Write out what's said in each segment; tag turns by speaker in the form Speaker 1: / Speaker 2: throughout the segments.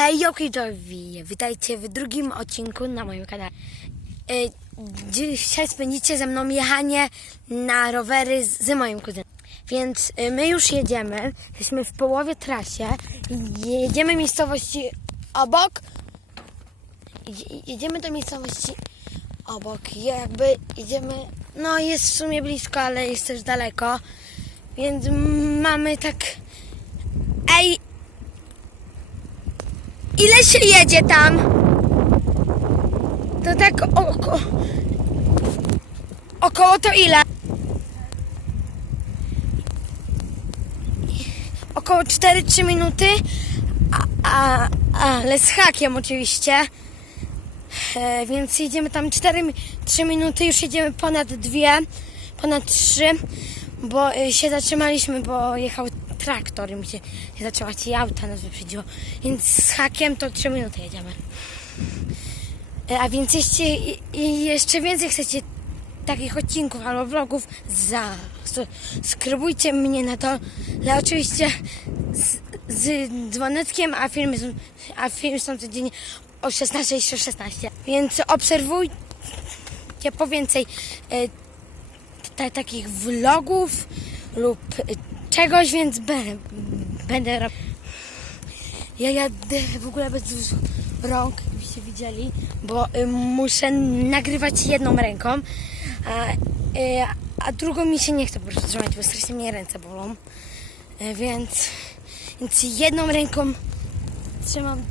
Speaker 1: Hej, Jokitowi! Witajcie w drugim odcinku na moim kanale. E, Dzisiaj spędzicie ze mną jechanie na rowery z, z moim kuzynem. Więc e, my już jedziemy. Jesteśmy w połowie trasie. Jedziemy miejscowości obok. Je- Jedziemy do miejscowości obok. Jakby jedziemy. No, jest w sumie blisko, ale jest też daleko. Więc mamy tak. Ej, Ile się jedzie tam? To tak oko... Około to ile? Około 4-3 minuty. A, a, ale z hakiem oczywiście. E, więc jedziemy tam 4, 3 minuty, już jedziemy ponad dwie, ponad 3, bo e, się zatrzymaliśmy, bo jechał traktor i mi się nie zatrzymać i auta nas wyprzedziło. Więc z hakiem to 3 minuty jedziemy. E, A więc jeśli i- jeszcze więcej chcecie takich odcinków albo vlogów, za subskrybujcie mnie na to, ale oczywiście z, z dzwoneczkiem, a filmy, są, a filmy są codziennie o 16 i 16. Więc obserwujcie po więcej e, ta, takich vlogów lub e, czegoś, więc be, będę robił. Ja jadę w ogóle bez rąk, jakbyście widzieli, bo y, muszę nagrywać jedną ręką, a, y, a drugą mi się nie chce po prostu trzymać, bo strasznie mnie ręce bolą. Y, więc, więc jedną ręką trzymam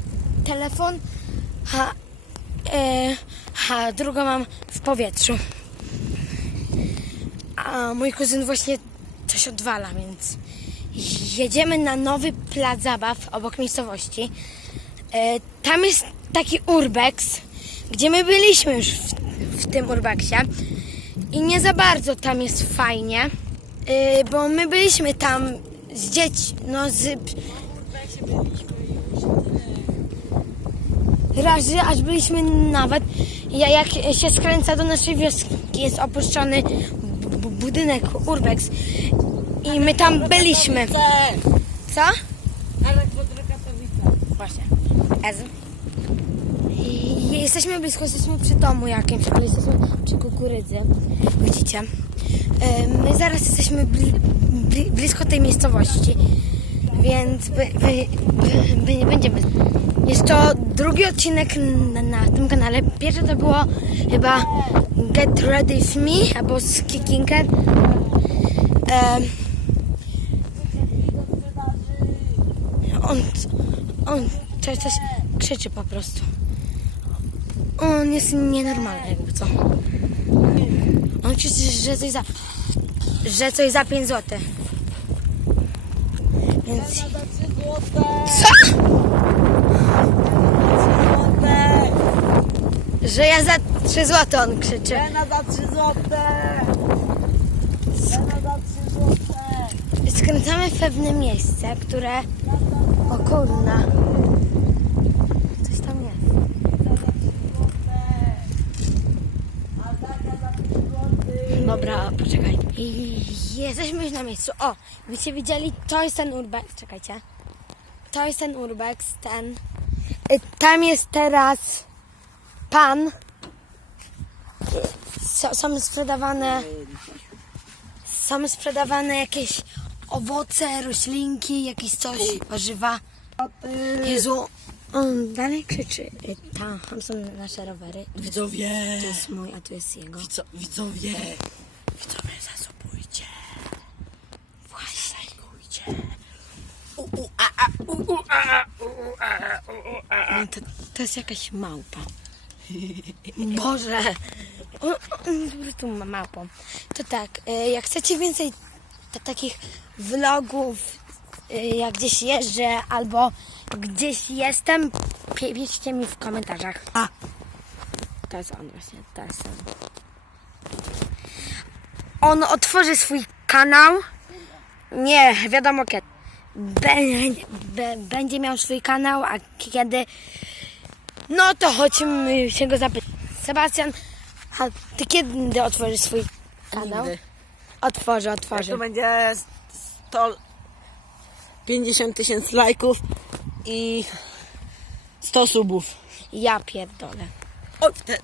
Speaker 1: telefon, a, y, a drugą mam w powietrzu. A mój kuzyn właśnie coś odwala, więc jedziemy na nowy plac zabaw obok miejscowości. E, tam jest taki urbex, gdzie my byliśmy już w, w tym urbexie i nie za bardzo tam jest fajnie, e, bo my byliśmy tam z dziećmi, no z... Razy, aż byliśmy nawet, ja- jak się skręca do naszej wioski, jest opuszczony bu- budynek urbex i my tam byliśmy. Co? Właśnie. I jesteśmy blisko, jesteśmy przy domu jakimś, ale jesteśmy przy kukurydzy. Widzicie? E, My zaraz jesteśmy bli, bli, blisko tej miejscowości, więc by, by, by, nie będziemy. Jest to drugi odcinek na, na tym kanale. Pierwszy to było chyba Get Ready With Me albo z Kikinker. E, on, on coś, coś krzyczy po prostu. On jest nienormalny jakby co. On krzyczy, że coś za... że coś za 5 zł. Więc... Co? Że ja za 3 zł on krzyczy.
Speaker 2: Cena za 3 złote! Cena za 3 złote!
Speaker 1: Skręcamy w pewne miejsce, które... O kurna. Coś tam jest.
Speaker 2: A taka za 5 złotych!
Speaker 1: Dobra, poczekaj. Jesteśmy już na miejscu. O, byście widzieli, to jest ten urbex. Czekajcie. To jest ten urbex, ten. Y, Tam jest teraz pan. Są sprzedawane. Są sprzedawane jakieś owoce, roślinki, jakieś coś, warzywa. Jezu, on dalej krzyczy. Y, Tam są nasze rowery.
Speaker 2: Widzowie!
Speaker 1: To jest mój, a to jest jego.
Speaker 2: Widzo, widzowie! Widzowie, zasubujcie!
Speaker 1: Właśnie.
Speaker 2: Lajkujcie! U, u, a, a, u, u, a, a, u, u, a, a, u, u, a, a.
Speaker 1: No to, to jest jakaś małpa. Boże! On, on jest po prostu ma- małpą. To tak, e, jak chcecie więcej ta- takich vlogów, e, jak gdzieś jeżdżę albo gdzieś jestem, piszcie mi w komentarzach. A! To jest on właśnie, to jest on. On otworzy swój kanał. Nie, wiadomo kiedy. Będzie miał swój kanał, a kiedy. No to chodźmy się go zapytać. Sebastian, a ty kiedy otworzysz swój kanał?
Speaker 2: Nigdy.
Speaker 1: Otworzę,
Speaker 2: Jak
Speaker 1: otworzę.
Speaker 2: to będzie 100, 50 tysięcy lajków i 100 subów.
Speaker 1: Ja pierdolę.
Speaker 2: O, te,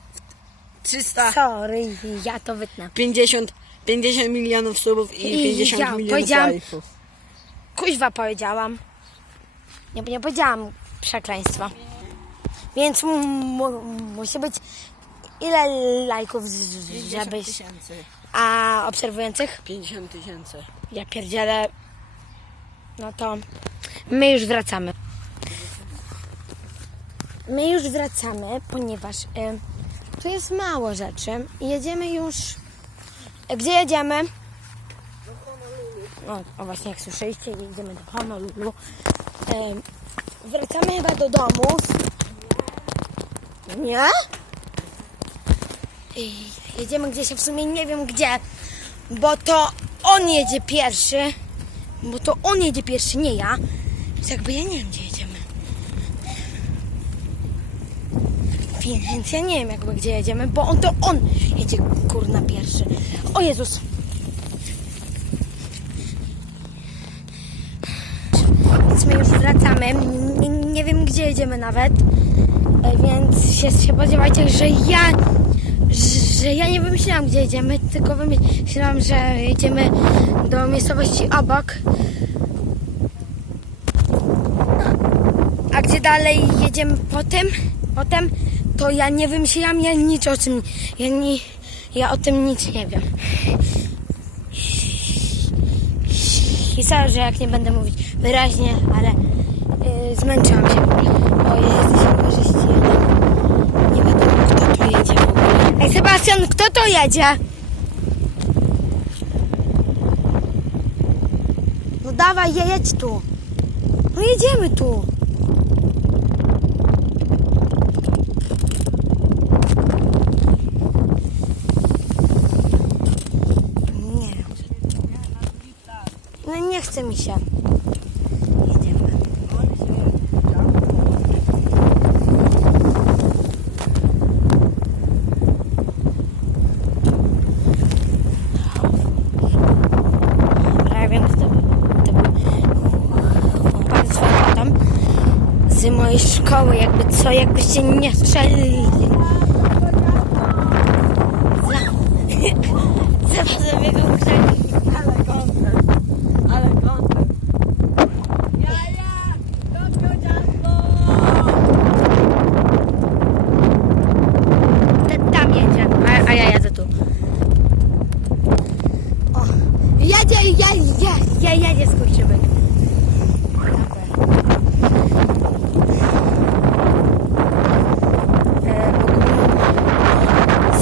Speaker 2: 300.
Speaker 1: Sorry, ja to wytnę.
Speaker 2: 50, 50 milionów subów i,
Speaker 1: I
Speaker 2: 50
Speaker 1: ja
Speaker 2: milionów
Speaker 1: powiedziałam-
Speaker 2: lajków.
Speaker 1: Kuźwa powiedziałam. Nie, nie powiedziałam przekleństwa. Więc mu, mu, musi być ile lajków, z-
Speaker 2: 50
Speaker 1: żebyś...
Speaker 2: tysięcy.
Speaker 1: A obserwujących?
Speaker 2: 50 tysięcy.
Speaker 1: Ja pierdzielę. No to my już wracamy. My już wracamy, ponieważ y, tu jest mało rzeczy. Jedziemy już. Gdzie jedziemy? O, o właśnie jak słyszeliście, jedziemy do Honolulu. Y, wracamy chyba do domu. Nie? Jedziemy gdzieś, w sumie nie wiem gdzie, bo to on jedzie pierwszy, bo to on jedzie pierwszy, nie ja. Więc jakby ja nie wiem gdzie jedziemy. Więc ja nie wiem jakby gdzie jedziemy, bo on to on jedzie kurna pierwszy. O Jezus. Więc my już wracamy. Nie, nie wiem gdzie jedziemy nawet. E, Więc się spodziewajcie, że ja że ja nie wymyślałam gdzie jedziemy, tylko wymyślałam, że jedziemy do miejscowości obok. A gdzie dalej jedziemy potem, potem to ja nie wymyśliłam, ja nic o tym, ja, nie, ja o tym nic nie wiem. I sorry, że jak nie będę mówić wyraźnie, ale yy, zmęczyłam się. O, jesteśmy korzyści. Nie wiadomo, kto tu ogóle. Ej, Sebastian, kto to jedzie? No dawaj, je- jedź tu. No jedziemy tu. Nie. No nie chce mi się. Jedziemy. Prawie wiem, to, to był chłopak z tam z mojej szkoły, jakby co, jakbyście nie strzelili. Za- Za sobie go uchroni.
Speaker 2: Ale kontent, ale kontent. Jaja, dobrze ciasto.
Speaker 1: Ten tam jedzie, a, a ja jadę tu. O, jedzie, jedzie, jedzie, jedzie skurczybyk.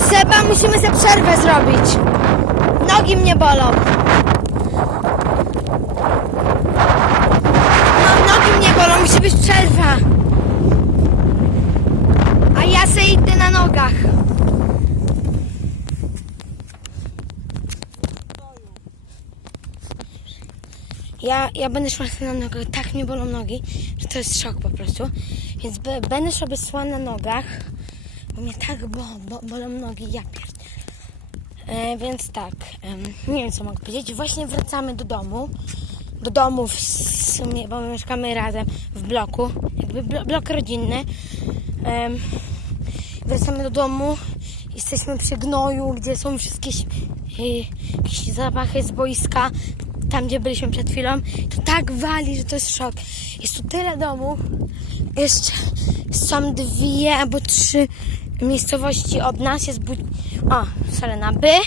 Speaker 1: Seba, musimy sobie przerwę zrobić. Nogi mnie bolą. No, nogi mnie bolą, musi być przerwa. A ja se idę na nogach. Ja, ja będę szła na nogach. Tak mnie bolą nogi, że to jest szok po prostu. Więc będę sobie szła na nogach, mnie tak bo, bo, bolą nogi. Ja pierd... E, więc tak, em, nie wiem co mogę powiedzieć. Właśnie wracamy do domu. Do domu w sumie, bo my mieszkamy razem w bloku. Jakby blo, blok rodzinny. Em, wracamy do domu. Jesteśmy przy gnoju, gdzie są wszystkie y, jakieś zapachy z boiska. Tam, gdzie byliśmy przed chwilą. To tak wali, że to jest szok. Jest tu tyle domów. Jeszcze są dwie albo trzy miejscowości od nas. Jest bu- o, Salena By. Y,